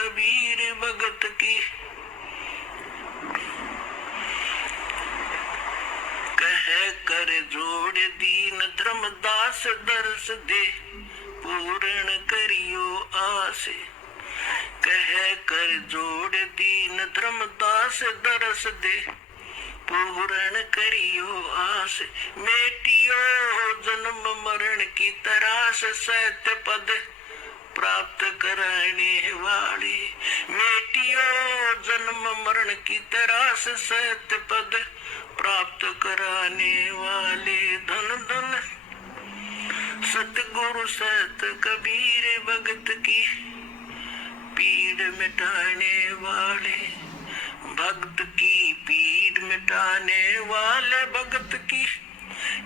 कबीर भगत की, कह कर जोड़ दीन धर्मदास दर्श दे, पूर्ण करियो आस। कह कर जोड़ दीन धर्मदास दर्श दे, पूर्ण करियो आस। मेटियो जन्म मरण की तरास, सत्य पद प्राप्त कराने वाले। मेटियो जन्म मरण की तरास, सत्य पद प्राप्त कराने वाले। धन धन सतगुरु सत कबीर भगत की, पीड़ मिटाने वाले। भक्त की पीड़ मिटाने वाले, भगत की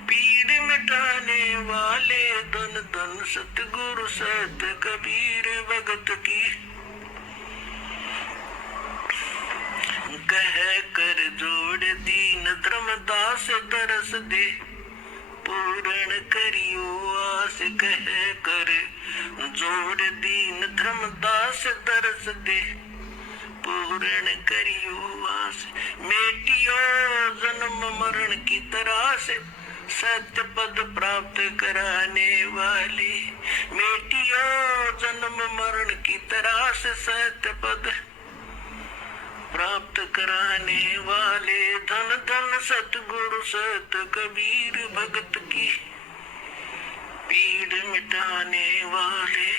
पीड़ मिटाने वाले। धन धन सतगुरु सत कबीर भगत की, कह कर जोड़ दीन धर्मदास दरस दे, पूर्ण करियो आस। कह कर जोड़ दीन धर्मदास दरस दे, पूर्ण करियो आस। मेटियो जन्म मरण की तरास, सत्य पद प्राप्त कराने वाले। मेटियो जन्म मरण की तरास, सत्य पद प्राप्त कराने वाले। धन धन सतगुरु सत कबीर भगत की, पीड़ मिटाने वाले।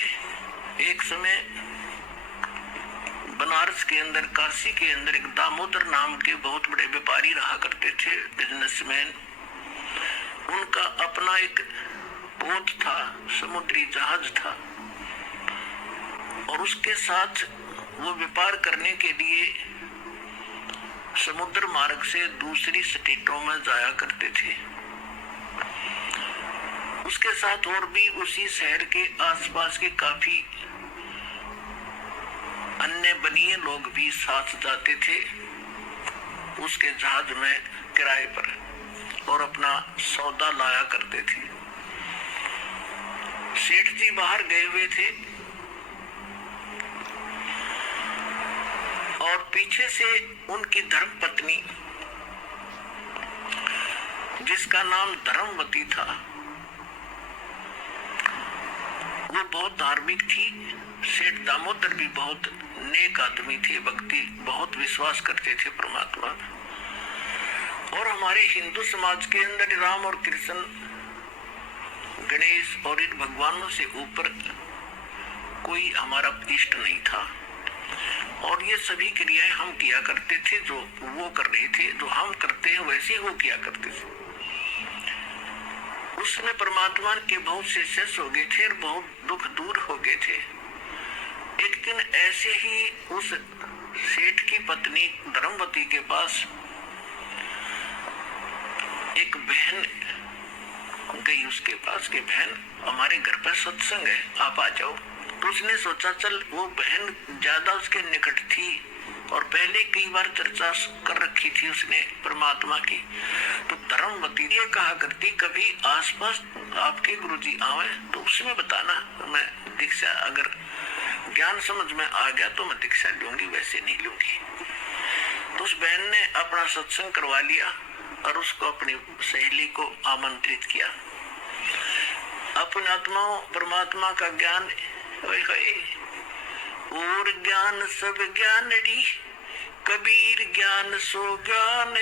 एक समय बनारस के अंदर, काशी के अंदर एक दामोदर नाम के बहुत बड़े व्यापारी रहा करते थे, बिजनेसमैन। उनका अपना एक बोट था, समुद्री जहाज था, और उसके साथ वो व्यापार करने के लिए समुद्र मार्ग से दूसरी स्टेटों में जाया करते थे। उसके साथ और भी उसी शहर के आसपास के काफी अन्य बनिए लोग भी साथ जाते थे उसके जहाज में किराए पर, और अपना सौदा लाया करते थे। सेठ जी बाहर गए हुए थे, और पीछे से उनकी धर्मपत्नी, जिसका नाम धर्मवती था, वो बहुत धार्मिक थी। सेठ दामोदर भी बहुत नेक आदमी थे, भक्ति बहुत विश्वास करते थे परमात्मा। और हमारे हिंदू समाज के अंदर राम और कृष्ण, गणेश और इन भगवानों से ऊपर कोई हमारा इष्ट नहीं था, और ये सभी क्रियाएं हम किया करते थे। जो वो कर रहे थे, जो हम करते हैं वैसे वो किया करते थे। उसमें परमात्मा के बहुत से शिष्य हो गए थे और बहुत दुख दूर हो गए थे। एक दिन ऐसे ही उस सेठ की पत्नी धर्मवती के पास एक बहन गई, उसके पास कि बहन हमारे घर पर सत्संग है, आप आ जाओ। तो उसने सोचा चल, वो बहन ज्यादा उसके निकट थी और पहले कई बार चर्चा कर रखी थी उसने परमात्मा की। तो धर्मवती ये कहा करती, कभी आसपास आपके गुरुजी आवे तो उसमें बताना, मैं दीक्षा अगर ज्ञान समझ में आ गया तो मैं दीक्षा लूंगी, वैसे नहीं लूंगी। तो उस बहन ने अपना सत्संग करवा लिया और उसको अपनी सहेली को आमंत्रित किया। अपने आत्माओं परमात्मा का ज्ञान, और ज्ञान सब ज्ञानड़ी, कबीर ज्ञान सो ज्ञान,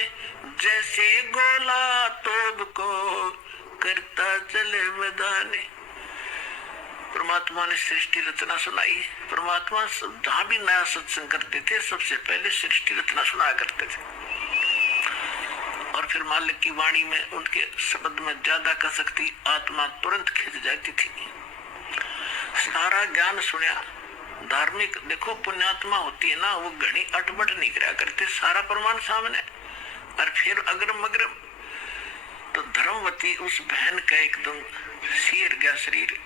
जैसे गोला तोब को करता चले मैदान। परमात्मा ने सृष्टि रचना सुनाई। परमात्मा जहां भी नया सत्संग करते थे सबसे पहले सृष्टि रचना सुनाया करते थे, और फिर मालिक की वाणी में उनके शब्द में ज्यादा कसकती आत्मा तुरंत खिंच जाती थी। सारा ज्ञान सुना। धार्मिक देखो, पुण्यात्मा होती है ना, वो घनी अटबट नहीं करा करते, सारा प्रमाण सामने। और फिर अग्रम अग्रम तो धर्मवती उस बहन का एकदम सिर गया शरीर।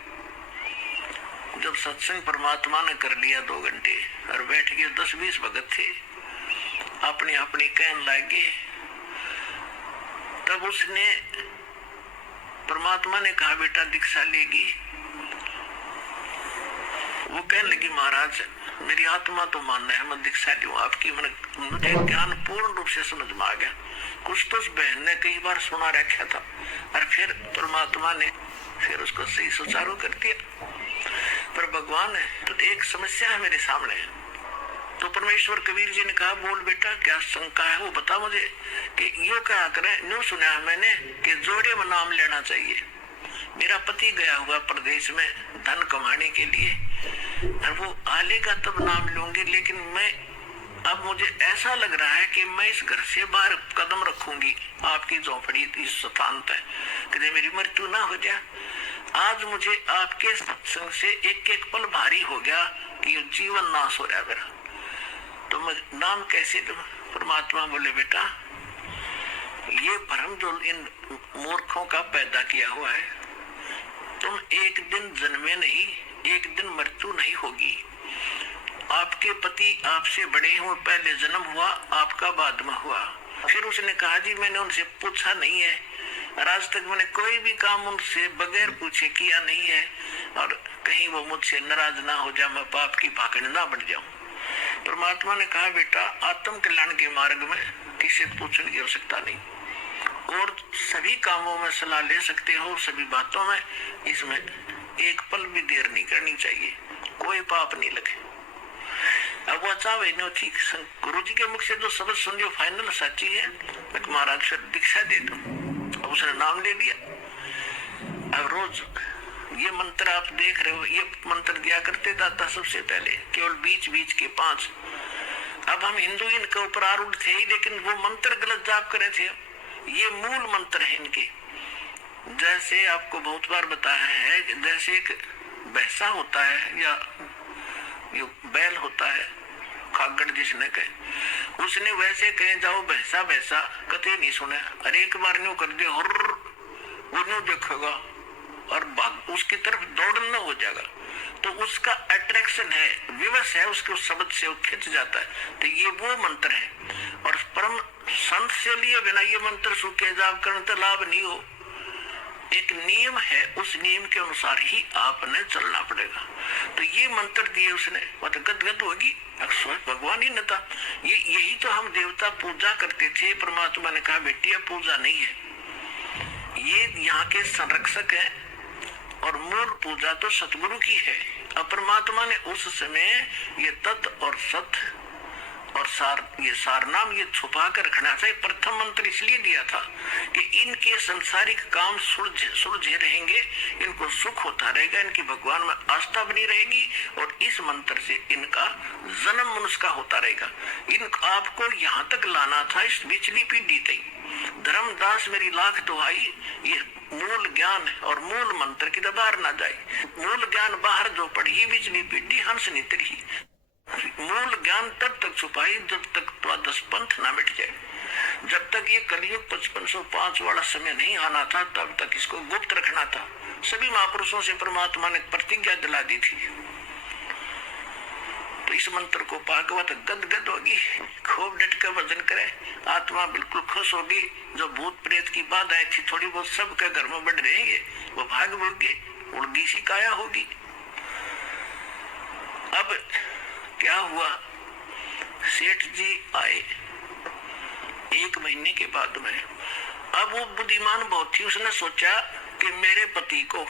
जब सत्संग परमात्मा ने कर लिया 2 घंटे और बैठ के 10-20 भगत थे, अपनी अपनी कहन लगे, तब उसने परमात्मा ने कहा बेटा दीक्षा लेगी। वो कहने लगी महाराज मेरी आत्मा तो मानना है, मैं दीक्षा लूं आपकी। मुझे ज्ञान पूर्ण रूप से समझ में आ गया। कुछ तो उस बहन ने कई बार सुना रखा था और फिर परमात्मा ने फिर उसको सही सुचारू कर दिया। पर भगवान है तो एक समस्या है मेरे सामने। तो परमेश्वर कबीर जी ने कहा, बोल बेटा क्या शंका है वो बता मुझे। कि यो क्या करें, न्यू सुना है मैंने कि जोड़े में नाम लेना चाहिए। मेरा पति गया हुआ प्रदेश में धन कमाने के लिए, और वो आलेगा तब नाम लूंगी, लेकिन मैं अब मुझे ऐसा लग रहा है कि मैं इस घर से बाहर कदम रखूंगी आपकी झोपड़ी इस स्थान पर, कभी मेरी मृत्यु ना हो जाए। आज मुझे आपके सत्संग से एक एक पल भारी हो गया कि ये जीवन नाश हो रहा मेरा, तो मैं नाम कैसे दूं। परमात्मा बोले, बेटा ये भ्रम जो इन मूर्खों का पैदा किया हुआ है, तुम एक दिन जन्मे नहीं, एक दिन मृत्यु नहीं होगी। आपके पति आपसे बड़े हुए, पहले जन्म हुआ आपका बाद में हुआ। फिर उसने कहा, जी मैंने उनसे पूछा नहीं है, आज तक मैंने कोई भी काम उनसे बगैर पूछे किया नहीं है, और कहीं वो मुझसे नाराज ना हो जाए, मैं पाप की भागड़ ना बढ़ जाऊं। परमात्मा ने कहा, बेटा आत्म कल्याण के मार्ग में किसी पूछने की आवश्यकता नहीं, और सभी कामों में सलाह ले सकते हो, सभी बातों में। इसमें एक पल भी देर नहीं करनी चाहिए, कोई पाप नहीं लगे। अब वो चाहे नहीं ठीक, गुरु जी के मुख से जो शब्द सुन लियो फाइनल सच्ची है, महाराज फिर दीक्षा दे दो। अब उसने नाम ले लिया। अब रोज ये मंत्र आप देख रहे हो, ये मंत्र दिया करते दाता सबसे पहले, केवल बीच बीच के 5। अब हम हिंदू इनके ऊपर आरूढ़ थे ही, लेकिन वो मंत्र गलत जाप करे थे। ये मूल मंत्र है इनके। जैसे आपको बहुत बार बताया है, जैसे एक भैंसा होता है या ये बैल होता है, खागड़ जिसने कहे, उसने वैसे कहे जाओ भैंसा भैंसा, कते नहीं सुने। अरे एक बार न्यू कर दिया, वो न्यू देखेगा और भाग उसकी तरफ दौड़ना हो जाएगा। तो उसका अट्रैक्शन है, विवश है, उसके उस शब्द से वो खिंच जाता है। तो ये वो मंत्र है, और परम संत से लिए बिना ये मंत्र सूखे जाप करने तो लाभ नहीं हो। एक नियम है, उस नियम के अनुसार ही आपने चलना पड़ेगा। तो ये मंत्र दिए उसने, मतलब गदगद होगी, अक्सर भगवान ही न था। यही तो हम देवता पूजा करते थे। परमात्मा ने कहा, बेटिया पूजा नहीं है, ये यहाँ के संरक्षक है, और मूल पूजा तो सतगुरु की है। अब परमात्मा ने उस समय ये तत् और सत और सार, ये सार नाम ये छुपा कर रखना चाहिए। प्रथम मंत्र इसलिए दिया था कि इनके संसारिक काम सुलझे रहेंगे, इनको सुख होता रहेगा, इनकी भगवान में आस्था बनी रहेगी, और इस मंत्र से इनका जन्म मनुष्य का होता रहेगा। इन आपको यहाँ तक लाना था, इस बिचली पीढ़ी तक। धर्मदास मेरी लाख दुहाई, ये मूल ज्ञान और मूल मंत्र की बाहर ना जाए। मूल ज्ञान बाहर जो पढ़ी, बिचली पीढ़ी हंस नहीं तरी। मूल ज्ञान तब तक छुपाई जब तक द्वादश पंथ ना मिट जाए। जब तक ये कलयुग 5505 वाला समय नहीं आना था, तब तक इसको गुप्त रखना था। सभी महापुरुषों से परमात्मा ने प्रतिज्ञा दिला दी थी। तो इस मंत्र को पाकवत गदगद होगी, खूब डट कर भजन करे, आत्मा बिल्कुल खुश होगी। जो भूत प्रेत की बाधाएं थी थोड़ी बहुत सबके घर में बढ़ रहेंगे, वो भाग भोगे, उड़गी सी काया होगी। अब क्या हुआ, सेठ जी आए 1 महीने के बाद में। अब वो बुद्धिमान बहुत थी, उसने सोचा कि मेरे पति को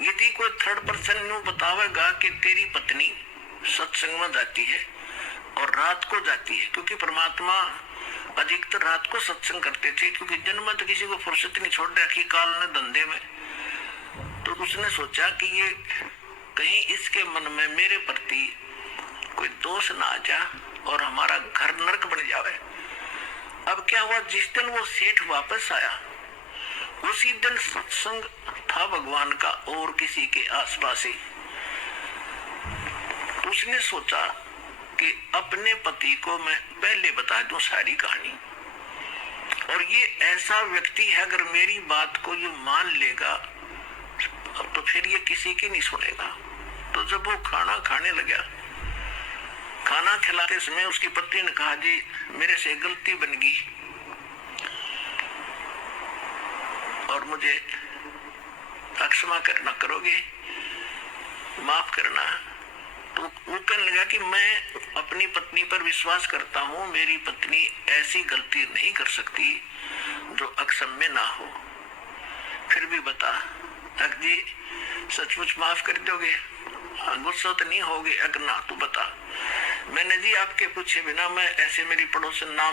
यदि कोई थर्ड पर्सन न्यू बतावेगा कि तेरी पत्नी सत्संग में जाती है और रात को जाती है, क्योंकि परमात्मा अधिकतर रात को सत्संग करते थे, क्योंकि जन्म में तो किसी को फुर्सत नहीं छोड़ रखी काल ने धंधे में। तो उसने सोचा कि ये कहीं इसके मन में मेरे प्रति कोई दोष ना आ जा और हमारा घर नरक बन जावे। अब क्या हुआ, जिस दिन वो सेठ वापस आया उसी दिन सत्संग था भगवान का और किसी के आसपास ही। उसने सोचा कि अपने पति को मैं पहले बता दूं सारी कहानी, और ये ऐसा व्यक्ति है अगर मेरी बात को ये मान लेगा तो फिर ये किसी की नहीं सुनेगा। तो जब वो खाना खाने लगा, खाना खिलाते समय उसकी पत्नी ने कहा, जी मेरे से गलती बन गई और मुझे क्षमा करना करोगे, माफ करना। तो वो कहने लगा कहा कि मैं अपनी पत्नी पर विश्वास करता हूं, मेरी पत्नी ऐसी गलती नहीं कर सकती जो अक्षम्य ना हो। फिर भी बता अक जी, सचमुच माफ कर दोगे? गुस्सा तो नहीं होगे? अगर ना तो बता। मैंने जी आपके पूछे बिना मैं ऐसे मेरी पड़ोसन नाम